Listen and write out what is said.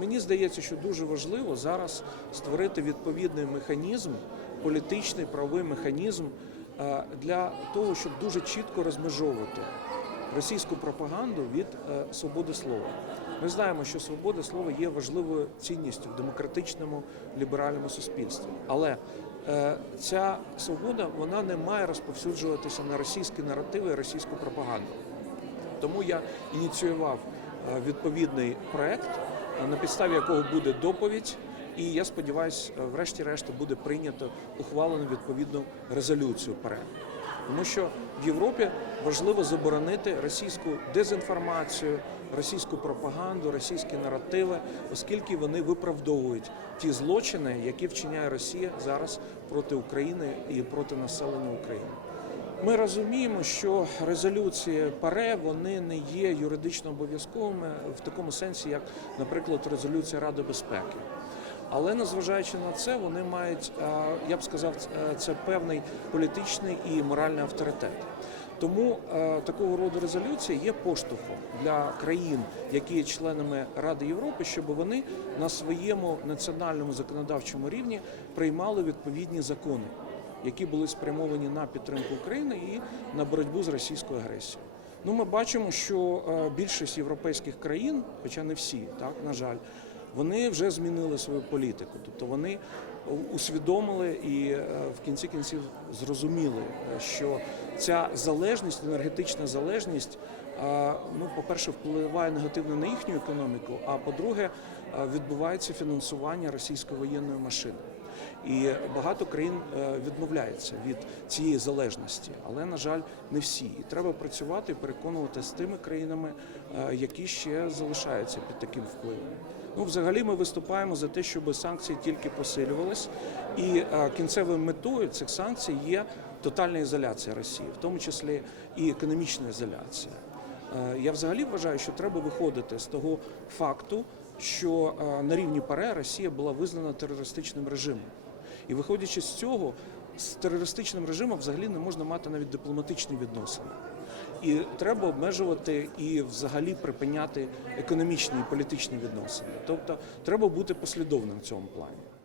мені здається, що дуже важливо зараз створити відповідний механізм, політичний правовий механізм е, для того, щоб дуже чітко розмежовувати російську пропаганду від е, свободи слова. Ми знаємо, що свобода слова є важливою цінністю в демократичному ліберальному суспільстві. Але е, ця свобода вона не має розповсюджуватися на російські наративи і російську пропаганду. Тому я ініціював відповідний проект, на підставі якого буде доповідь. І я сподіваюся, е, врешті-решт буде прийнято ухвалено відповідну резолюцію ПРЕ. Тому що в Європі важливо заборонити російську дезінформацію, російську пропаганду, російські наративи, оскільки вони виправдовують ті злочини, які вчиняє Росія зараз проти України і проти населення України. Ми розуміємо, що резолюції ПАРЕ вони не є юридично обов'язковими в такому сенсі, як, наприклад, резолюція Ради безпеки. Але незважаючи на це, вони мають, е, я б сказав, е, це певний політичний і моральний авторитет. Тому е, такого роду резолюція є поштовхом для країн, які є членами Ради Європи, щоб вони на своєму національному законодавчому рівні приймали відповідні закони, які були спрямовані на підтримку України і на боротьбу з російською агресією. Ну, ми бачимо, що е, більшість європейських країн, хоча не всі, так на жаль, вони вже змінили свою політику. Тобто вони усвідомили і е, в кінці кінців зрозуміли, е, що ця залежність, енергетична залежність, ну, по-перше, впливає негативно на їхню економіку, а по-друге, відбувається фінансування російської воєнної машини. І багато країн е, відмовляється від цієї залежності, але на жаль, не всі. І треба працювати і переконувати з тими країнами, е, які ще залишаються під таким впливом. Ну, взагалі, ми виступаємо за те, щоб санкції тільки посилювались, і е, кінцевою метою цих санкцій є тотальна ізоляція Росії, в тому числі і економічна ізоляція. Я взагалі вважаю, що треба виходити з того факту, що е, на рівні ПАРЕ Росія була визнана терористичним режимом. І виходячи з цього, з терористичним режимом взагалі не можна мати навіть дипломатичні відносини. І треба обмежувати і взагалі припиняти економічні і політичні відносини. Тобто треба бути послідовним в цьому плані.